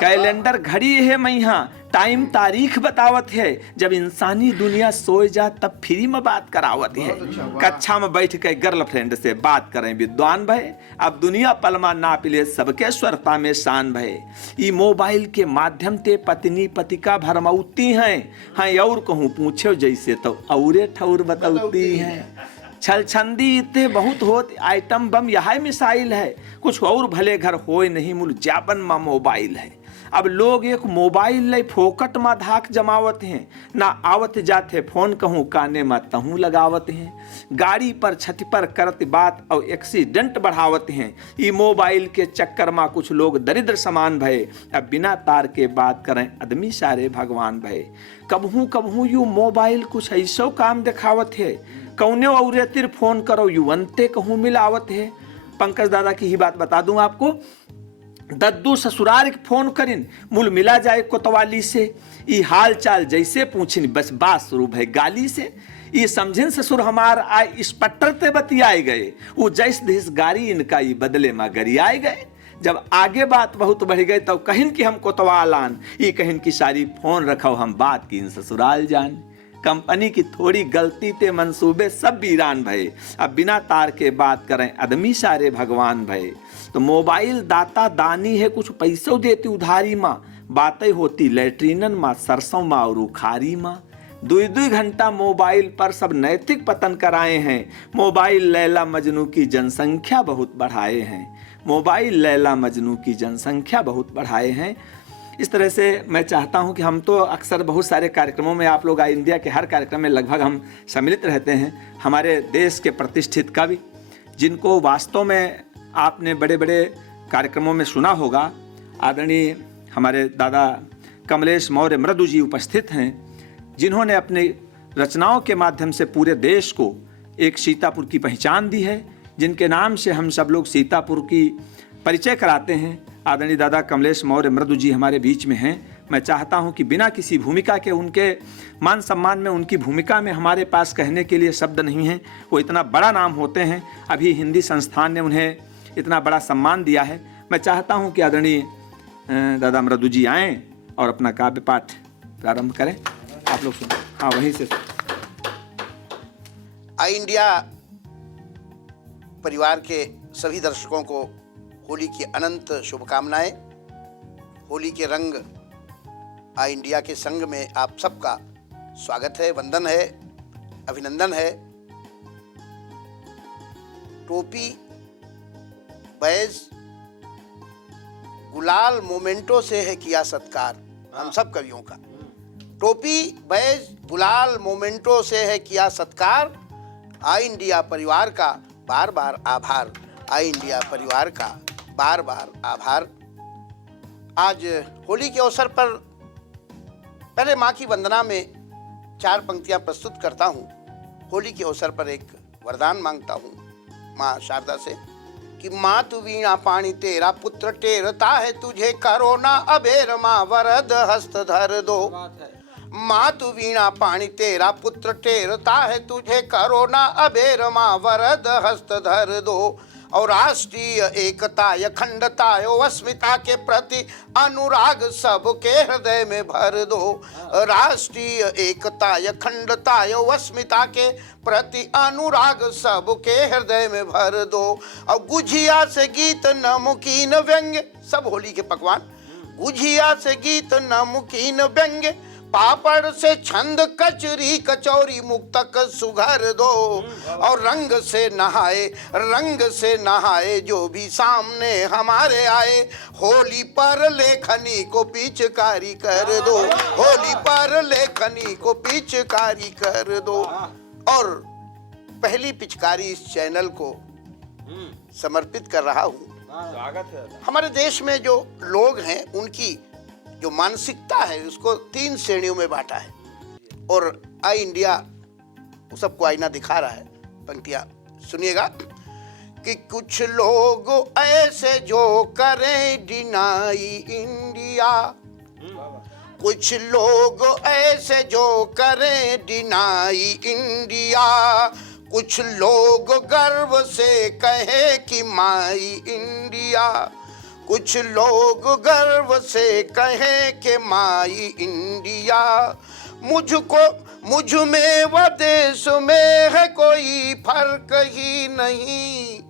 कैलेंडर घड़ी है मैया टाइम तारीख बतावत है, जब इंसानी दुनिया सोए जा तब फ्री में बात करावत है। कक्षा में बैठ के गर्लफ्रेंड से बात करें विद्वान भय, अब दुनिया पलमा नाप ले सबके स्वरता में शान भय। ई मोबाइल के माध्यम से पत्नी पति का भरमौती हैं, हाँ और कहूँ पूछो जैसे तो औरे ठौर बतौती हैं। छलछंदी इतने बहुत होत आइटम बम यह मिसाइल है, कुछ और भले घर होए नहीं मुल जाबन मा मोबाइल है। अब लोग एक मोबाइल ले फोकट में धाक जमावत हैं, ना आवत जाते फोन कहूँ काने में तहूँ लगावत हैं। गाड़ी पर छत पर करत बात और एक्सीडेंट बढ़ावत हैं। ये मोबाइल के चक्कर में कुछ लोग दरिद्र समान भये, अब बिना तार के बात करें आदमी सारे भगवान भये। कबहू कबहू यू मोबाइल कुछ ऐसो काम दिखावत है, कौने औरे तिर फोन करो यू अंते कहूँ मिलावत है। पंकज दादा की ही बात बता दूं आपको। दद्दू ससुराल के फोन करिन, मुल मिला जाए कोतवाली से, ई हाल चाल जैसे पूछिन बस बात शुरू भय गाली से। ये समझिन ससुर हमार आए इस पट्टर ते बतियाए गए, वो जैस देश गारी इनका ये बदले में गरियाए गए। जब आगे बात बहुत बढ़ गई तब कहिन कि हम कोतवाल आन, ये कहिन कि सारी फोन रखो हम बात की इन ससुराल जान। कंपनी की थोड़ी गलती ते मंसूबे सब वीरान भये, अब बिना तार के बात करें आदमी सारे भगवान भये। तो मोबाइल दाता दानी है, कुछ पैसों देती उधारी माँ, बातें होती लैट्रिनन माँ, सरसों माँ और उखारी माँ। 2-2 घंटा मोबाइल पर सब नैतिक पतन कराए हैं, मोबाइल लैला मजनू की जनसंख्या बहुत बढ़ाए हैं, मोबाइल लैला मजनू की जनसंख्या बहुत बढ़ाए हैं। इस तरह से मैं चाहता हूं कि हम तो अक्सर बहुत सारे कार्यक्रमों में, आप लोग आई इंडिया के हर कार्यक्रम में लगभग हम सम्मिलित रहते हैं। हमारे देश के प्रतिष्ठित कवि जिनको वास्तव में आपने बड़े बड़े कार्यक्रमों में सुना होगा, आदरणीय हमारे दादा कमलेश मौर्य मृदु जी उपस्थित हैं, जिन्होंने अपनी रचनाओं के माध्यम से पूरे देश को एक सीतापुर की पहचान दी है, जिनके नाम से हम सब लोग सीतापुर की परिचय कराते हैं। आदरणीय दादा कमलेश मौर्य मृदु जी हमारे बीच में हैं। मैं चाहता हूं कि बिना किसी भूमिका के, उनके मान सम्मान में, उनकी भूमिका में हमारे पास कहने के लिए शब्द नहीं हैं। वो इतना बड़ा नाम होते हैं, अभी हिंदी संस्थान ने उन्हें इतना बड़ा सम्मान दिया है। मैं चाहता हूं कि आदरणीय दादा मृदु जी आएँ और अपना काव्य पाठ प्रारंभ करें। आप लोग सुनो, हाँ वहीं से। आई इंडिया परिवार के सभी दर्शकों को होली की अनंत शुभकामनाएं। होली के रंग आई इंडिया के संग में आप सबका स्वागत है, वंदन है, अभिनंदन है। टोपी, बैज, गुलाल मोमेंटो से है किया सत्कार हम सब कवियों का। टोपी, बैज, गुलाल मोमेंटो से है किया सत्कार, आई इंडिया परिवार का बार बार आभार, आई इंडिया परिवार का बार बार आभार। आज होली के अवसर पर पहले माँ की वंदना में 4 पंक्तियां प्रस्तुत करता हूँ। होली के अवसर पर एक वरदान मांगता हूँ माँ शारदा से कि माँ तू वीणा पाणी तेरा पुत्र टेरता है, तुझे करो ना अबेर माँ वरद हस्त धर दो। माँ तू वीणा पाणी तेरा पुत्र टेरता है, तुझे करो ना अबेर माँ वरद हस्त धर दो। और राष्ट्रीय एकता अखंडता अस्मिता के प्रति अनुराग सबके हृदय में भर दो। राष्ट्रीय एकता अखंडता अस्मिता के प्रति अनुराग सबके हृदय में भर दो। और गुझिया से गीत नमकीन व्यंग्य, सब होली के पकवान, गुझिया से गीत नमकीन व्यंग्य, पापड़ से छंद कचरी कचौरी मुक्तक सुघर दो। और रंग से नहाए जो भी सामने हमारे आए, होली पर लेखनी को पिचकारी कर दो, होली पर लेखनी को पिचकारी कर दो। और पहली पिचकारी इस चैनल को समर्पित कर रहा हूँ। हमारे देश में जो लोग हैं उनकी जो मानसिकता है उसको 3 श्रेणियों में बांटा है, और आई इंडिया सबको आईना दिखा रहा है। पंक्तियां सुनिएगा कि कुछ लोग ऐसे जो करें डिनाई इंडिया, कुछ लोग ऐसे जो करें डिनाई इंडिया, कुछ लोग गर्व से कहे कि माई इंडिया, कुछ लोग गर्व से कहें कि माई इंडिया। मुझ में व देश में है कोई फर्क ही नहीं,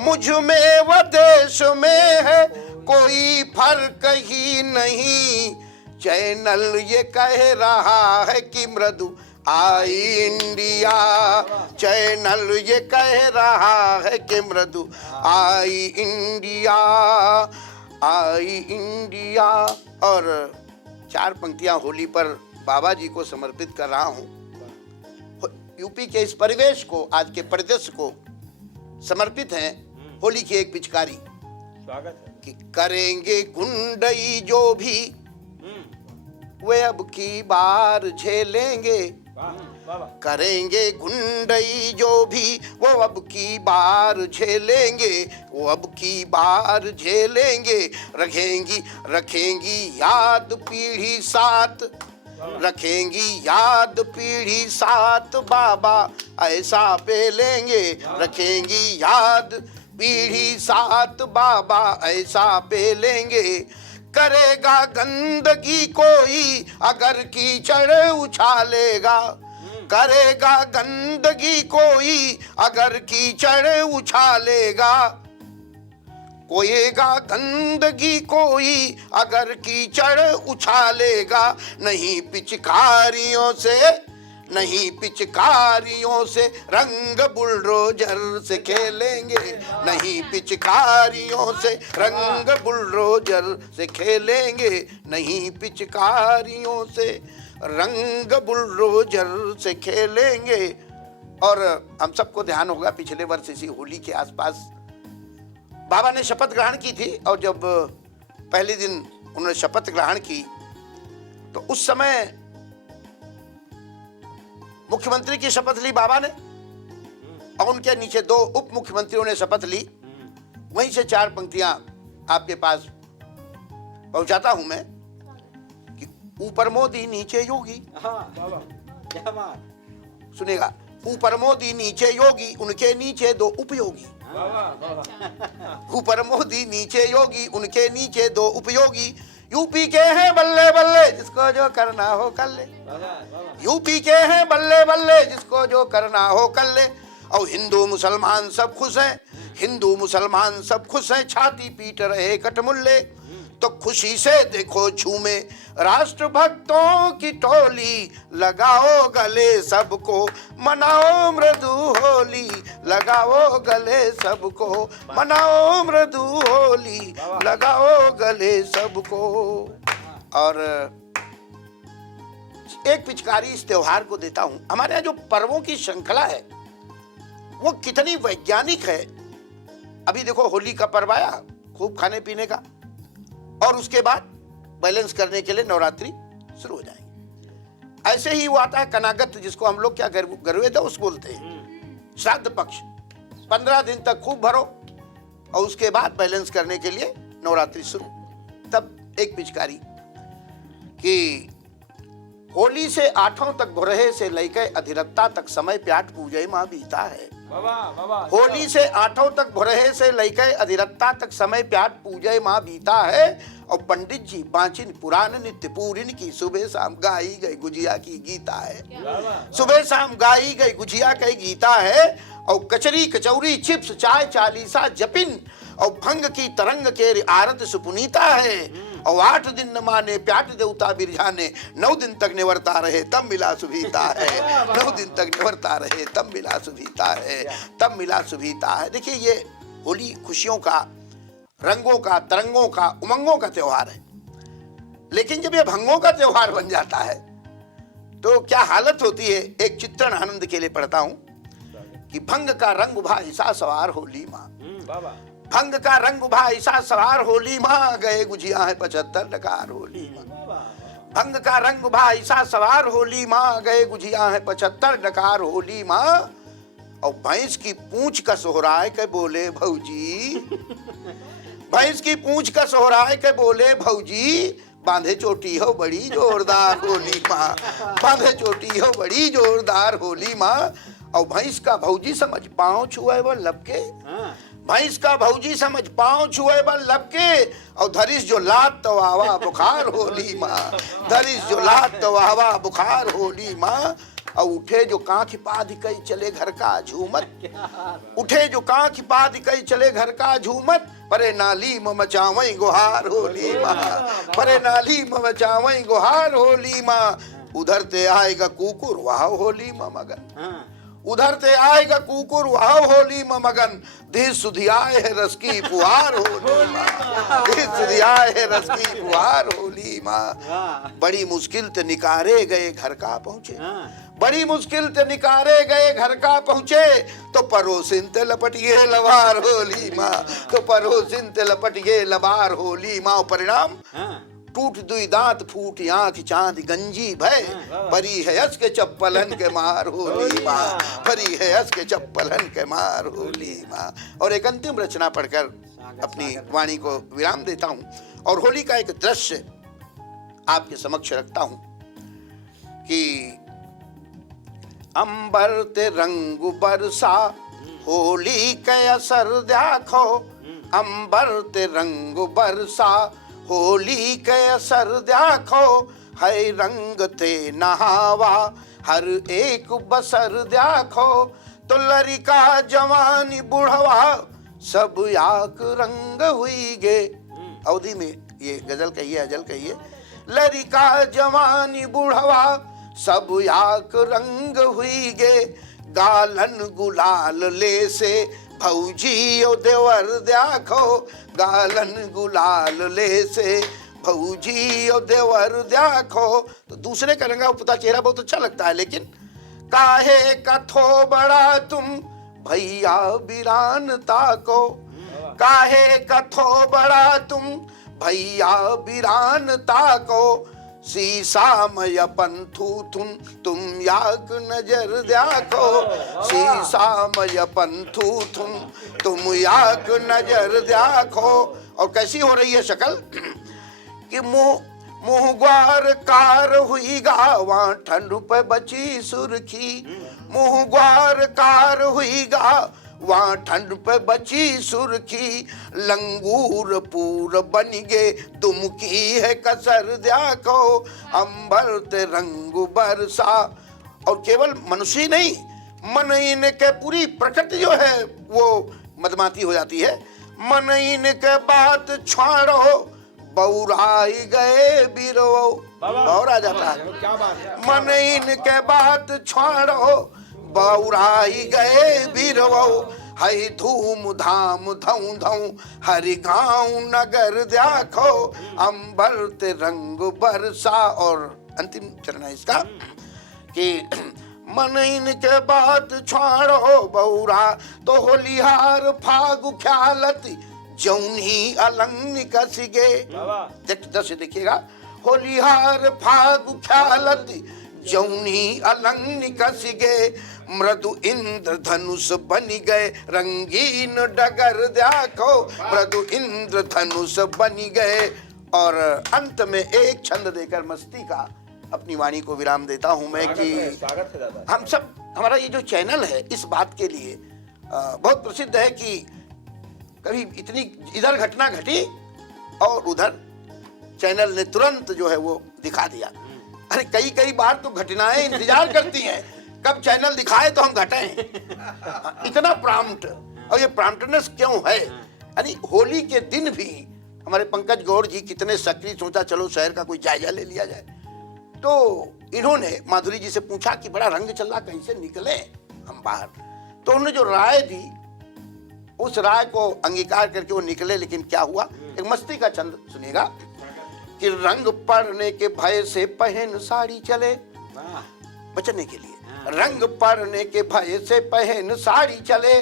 मुझ में व देश में है कोई फर्क ही नहीं। चैनल ये कह रहा है कि मृदु आई इंडिया, चैनल ये कह रहा है कि मृदु आई इंडिया, आई इंडिया। और 4 पंक्तियां होली पर बाबा जी को समर्पित कर रहा हूं। यूपी के इस परिवेश को, आज के परिदृश्य को समर्पित है होली की एक पिचकारी। स्वागत है कि करेंगे गुंडई जो भी वे अब की बार झेलेंगे, करेंगे गुंडई जो भी वो अब की बार झेलेंगे, वो अब की बार झेलेंगे। रखेंगी याद पीढ़ी साथ, रखेंगी याद पीढ़ी साथ, बाबा ऐसा पेलेंगे। रखेंगी याद पीढ़ी साथ, बाबा ऐसा पेलेंगे। करेगा गंदगी कोई अगर कीचड़ उछालेगा, करेगा गंदगी कोई अगर कीचड़ उछालेगा। कोयेगा गंदगी कोई अगर कीचड़ उछालेगा। नहीं पिचकारियों से, नहीं पिचकारियों से रंग बुलडोजर से खेलेंगे। नहीं पिचकारियों से रंग बुलडोजर से खेलेंगे। नहीं पिचकारियों से रंग बुलडोजर से खेलेंगे। और हम सबको ध्यान होगा पिछले वर्ष इसी होली के आसपास बाबा ने शपथ ग्रहण की थी, और जब पहले दिन उन्होंने शपथ ग्रहण की तो उस समय मुख्यमंत्री की शपथ ली बाबा ने, और उनके नीचे 2 उप मुख्यमंत्रियों ने शपथ ली। वहीं से 4 पंक्तियां आपके पास पहुंचाता हूं मैं कि ऊपर मोदी नीचे योगी। क्या बात। सुनेगा, ऊपर मोदी नीचे योगी, उनके नीचे 2 उपयोगी। ऊपर मोदी नीचे योगी, उनके नीचे 2 उपयोगी। यूपी के हैं बल्ले बल्ले जिसको जो करना हो कर ले। यूपी के हैं बल्ले बल्ले जिसको जो करना हो कर ले। और हिंदू मुसलमान सब खुश हैं, हिंदू मुसलमान सब खुश हैं, छाती पीट रहे कटमुल्ले। तो खुशी से देखो झूमे राष्ट्रभक्तों की टोली, लगाओ गले सबको मनाओ मृदु होली। लगाओ गले सबको मनाओ मृदु होली, लगाओ गले सबको। और एक पिचकारी इस त्योहार को देता हूं। हमारे यहाँ जो पर्वों की श्रृंखला है वो कितनी वैज्ञानिक है। अभी देखो होली का पर्व आया, खूब खाने पीने का, और उसके बाद बैलेंस करने के लिए नवरात्रि शुरू हो जाएंगे। ऐसे ही वो आता है कनागत, जिसको हम लोग क्या गरवे दौस बोलते हैं, श्राद्ध पक्ष। 15 दिन तक खूब भरो और उसके बाद बैलेंस करने के लिए नवरात्रि शुरू। तब एक पिचकारी कि होली से 8 तक भोरहे से लेके अधिरत्ता तक समय प्याट पूजे माँ बीता है। होली से 8 तक भोरहे से लेके अधिरत्ता तक समय प्याट पूजे माँ बीता है। और पंडित जी बांचिन पुराण नित्य पूरिन की सुबह शाम गाई गई गुजिया की गीता है। सुबह शाम गाई गई गुजिया की गीता है। और कचरी कचौरी चिप्स चाय चालीसा जपिन और भंग की तरंग के आरत सुपुनीता है। और 8 दिन न माने प्याट देवता बिरझाने, 9 दिन तक निवर्ता रहे तब मिला सुभीता है। 9 दिन तक निवर्ता रहे तब मिला सुभीता है, तब मिला सुभीता है। देखिए ये होली खुशियों का, रंगों का, तरंगों का, उमंगों का त्योहार है। लेकिन जब ये भंगों का त्योहार बन जाता है तो क्या हालत होती है। एक चित्रण आनंद के लिए पढ़ता हूं कि भंग का रंग उभा ऐसा सवार होली माँ, भंग का रंग उभा ऐसा सवार होली माँ, गए गुजिया है 75 डकार होली माँ। भंग का रंग उभा ऐसा सवार होली माँ, गए गुजिया है 75 डकार होली माँ। और भैंस की पूंछ का सोहराय के बोले भौजी, भैंस की पूंछ का सोहराय के बोले भौजी, बांधे चोटी हो बड़ी जोरदार होली माँ, बांधे चोटी हो बड़ी जोरदार होली माँ। और भैंस का भौजी समझ पाँव छुए वो लपके, भैंस का भौजी समझ पाँव छुए बल लपके। और धरिस जो लात तो आवा बुखार होली माँ, धरिस जो लात तो आवा बुखार होली माँ। और उठे जो कांख पाद कई चले घर का झूमत, उठे जो कांख पाद कई चले घर का झूमत। परे नाली मचावई गुहार होली माँ, परे नाली मचावई गुहार होली माँ। उधर ते आएगा कुकुर वाह होली माँ मगन, उधर ते आएगा कुकुर वाह होली माँ मगन। धीर सुधियाए है रस की फुहार होली माँ, धीर सुधियाए है रस की फुहार होली माँ। बड़ी मुश्किल ते निकारे गए घर का पहुँचे, बड़ी मुश्किल ते निकारे गए घर का पहुँचे। तो परोसिन ते लपटिए लबार होली माँ, तो परोसिन ते लपटिए लबार होली माँ। परिणाम टूट दुई दांत फूट आंख चांद गंजी भय परी है हंस के चप्पलन के मार होली माँ, परी है हंस के चप्पलन के मार होली माँ। और एक अंतिम रचना पढ़कर अपनी वाणी को विराम देता हूँ और होली का एक दृश्य आपके समक्ष रखता हूँ कि अंबर ते रंग बरसा होली के असर देखो, अंबर ते रंग बरसा होली के असर देखो, है रंग ते नहावा हर एक बसर देखो, तो लड़का जवानी बुढ़वा सब याक रंग हुई गे। अवधि में ये गजल कहिए अजल कहिए, लड़का जवानी बुढ़वा सब याक रंग हुई गे, गालन गुलाल ले से भौजी ओ देवर देखो, गालन गुलाल ले से भौजी ओ देवर देखो। तो दूसरे का रंगा पुता चेहरा बहुत अच्छा लगता है, लेकिन काहे कथो बड़ा तुम भैया बिरानता को, काहे कथो बड़ा तुम भैया बिरानता को, शीशा मय पंथू तुम याक नजर देखो, शीशा मय पंथू तुम याक नजर देखो। और कैसी हो रही है शक्ल कि मुंह ग्वार कार हुई गा वहाँ ठंड पे बची सुर्खी, मुंह ग्वार कार हुई गा वहाँ ठंड पे बची सुर्खी, लंगूर पूर बन गे तुम की है कसर देखो, अंबर ते रंग बरसा। और केवल मनुष्य नहीं, मन इनके पूरी प्रकृति जो है वो मदमाती हो जाती है। मन इनके बात छाड़ो बौराई गए बीरो, और आ जाता है। मन इनके बात छाड़ो बौराई गए बीरो, हई धूम धाम धऊ धऊ हरि गाँव नगर देखो, अंबर ते रंग बरसा। और अंतिम चरण है इसका कि मन इनके बात छाड़ो बौरा तो होलिहार फागु ख्यालत जौनी अलंग कसिगे। दृश्य देखिएगा, होलिहार फागु ख्यालत जौनी अलंग कसिगे, मृदु इंद्र धनुष बनी गए रंगीन डगर देखो, मृदु इंद्र धनुष बनी गए। और अंत में एक छंद देकर मस्ती का अपनी वाणी को विराम देता हूं मैं कि हम सब, हमारा ये जो चैनल है इस बात के लिए बहुत प्रसिद्ध है कि कभी इतनी इधर घटना घटी और उधर चैनल ने तुरंत जो है वो दिखा दिया। अरे कई बार तो घटनाएं इंतजार करती हैं कब चैनल दिखाए तो हम घटें, इतना प्रॉम्प्ट। और ये प्रॉम्प्टनेस क्यों है? यानी होली के दिन भी हमारे पंकज गौड़ जी कितने सक्रिय, सोचा चलो शहर का कोई जायजा ले लिया जाए। तो इन्होंने माधुरी जी से पूछा कि बड़ा रंग चल रहा, कहीं से निकले हम बाहर। तो उन्होंने जो राय दी उस राय को अंगीकार करके वो निकले। लेकिन क्या हुआ, एक मस्ती का छंद सुनिएगा कि रंग पड़ने के भय से पहन साड़ी चले, बचने के लिए रंग पड़ने के भय से पहन साड़ी चले,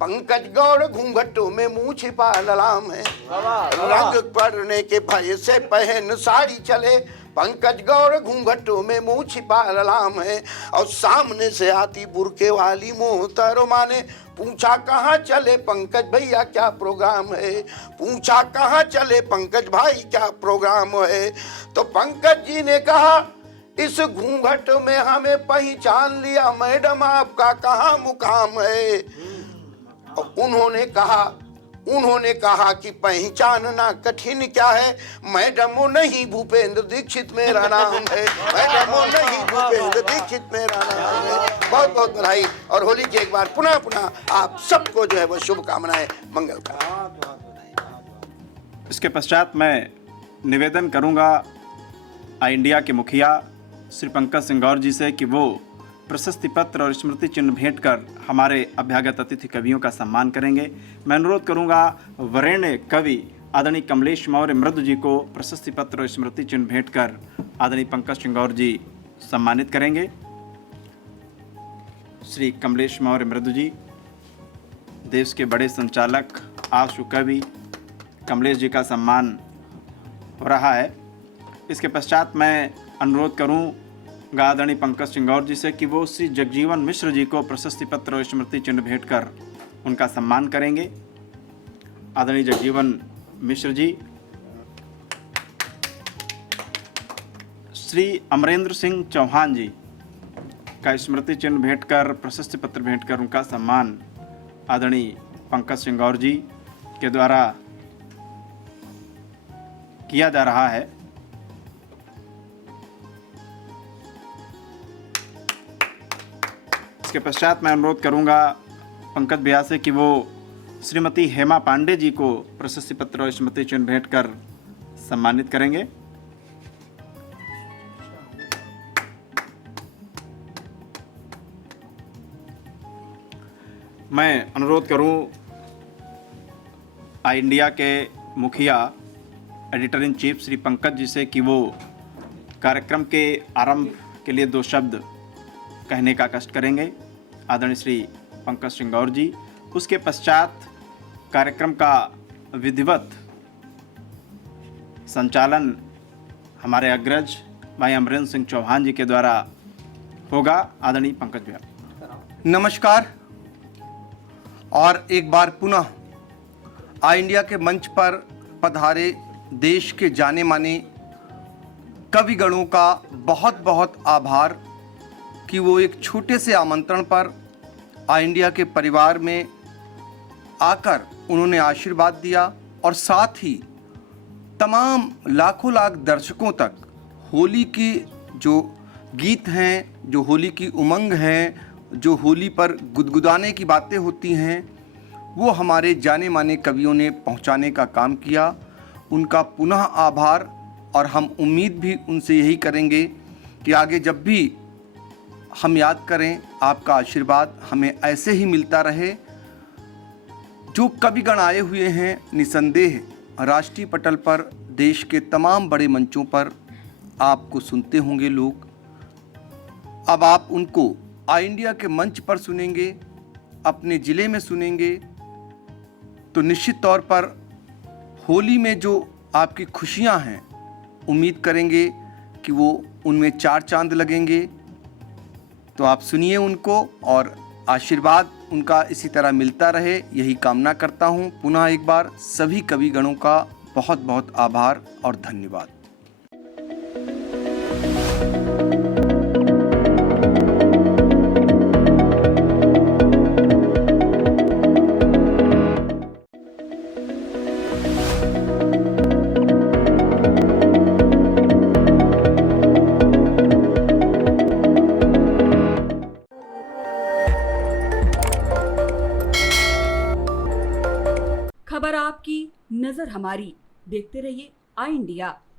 पंकज गौड़ घूंघटों में मुंह छिपा ललाम है। रंग पड़ने के भय से पहन साड़ी चले, पंकज गौड़ घूंघटों में मुंह छिपा ललाम है। और सामने से आती बुरके वाली मोहतरमा ने पूछा कहाँ चले पंकज भैया क्या प्रोग्राम है, पूछा कहाँ चले पंकज भाई क्या प्रोग्राम है। तो पंकज जी ने कहा इस घूंघट में हमें पहचान लिया मैडम, आपका कहाँ मुकाम है। और उन्होंने कहा कि पहचानना कठिन क्या है, मैडम वो नहीं भूपेंद्र दीक्षित मेरा नाम है, मैडम वो नहीं भूपेंद्र दीक्षित मेरा नाम है। बहुत बहुत बधाई और होली की एक बार पुनः आप सबको जो है वो शुभकामनाएं, मंगल का। इसके पश्चात मैं निवेदन करूंगा आई इंडिया के मुखिया श्री पंकज सिंह गौर जी से कि वो प्रशस्ति पत्र और स्मृति चिन्ह भेंट कर हमारे अभ्यागत अतिथि कवियों का सम्मान करेंगे। मैं अनुरोध करूंगा वरेण्य कवि आदरणीय कमलेश मौर्य मृदु जी को प्रशस्ति पत्र और स्मृति चिन्ह भेंट कर आदरणीय पंकज सिंह गौर जी सम्मानित करेंगे। श्री कमलेश मौर्य मृदु जी देश के बड़े संचालक आशु कवि कमलेश जी का सम्मान हो रहा है। इसके पश्चात मैं अनुरोध करूंगा आदरणीय पंकज सिंह गौर जी से कि वो श्री जगजीवन मिश्र जी को प्रशस्ति पत्र और स्मृति चिन्ह भेंट कर उनका सम्मान करेंगे। आदरणीय जगजीवन मिश्र जी श्री अमरेंद्र सिंह चौहान जी का स्मृति चिन्ह भेंट कर प्रशस्ति पत्र भेंट कर उनका सम्मान आदरणीय पंकज सिंह गौर जी के द्वारा किया जा रहा है। इसके पश्चात मैं अनुरोध करूंगा पंकज भैया से कि वो श्रीमती हेमा पांडे जी को प्रशस्ति पत्र और स्मृति चिन्ह भेंट कर सम्मानित करेंगे। मैं अनुरोध करूं आई इंडिया के मुखिया editor in chief Shri Pankaj ji से कि वो कार्यक्रम के आरंभ के लिए 2 शब्द कहने का कष्ट करेंगे। आदरणीय श्री पंकज सिंह गौर जी। उसके पश्चात कार्यक्रम का विधिवत संचालन हमारे अग्रज भाई अमरेंद्र सिंह चौहान जी के द्वारा होगा। आदरणीय पंकज भैया। नमस्कार। और एक बार पुनः आई इंडिया के मंच पर पधारे देश के जाने माने कविगणों का बहुत बहुत आभार कि वो एक छोटे से आमंत्रण पर आई इंडिया के परिवार में आकर उन्होंने आशीर्वाद दिया और साथ ही तमाम लाखों लाख दर्शकों तक होली की जो गीत हैं, जो होली की उमंग है, जो होली पर गुदगुदाने की बातें होती हैं, वो हमारे जाने माने कवियों ने पहुंचाने का काम किया। उनका पुनः आभार। और हम उम्मीद भी उनसे यही करेंगे कि आगे जब भी हम याद करें, आपका आशीर्वाद हमें ऐसे ही मिलता रहे। जो कविगण आए हुए हैं, निसंदेह राष्ट्रीय पटल पर देश के तमाम बड़े मंचों पर आपको सुनते होंगे लोग। अब आप उनको आई इंडिया के मंच पर सुनेंगे, अपने ज़िले में सुनेंगे, तो निश्चित तौर पर होली में जो आपकी खुशियां हैं, उम्मीद करेंगे कि वो उनमें 4 चांद लगेंगे। तो आप सुनिए उनको और आशीर्वाद उनका इसी तरह मिलता रहे, यही कामना करता हूं। पुनः एक बार सभी कविगणों का बहुत बहुत आभार और धन्यवाद। खबर आपकी, नजर हमारी। देखते रहिए आई इंडिया।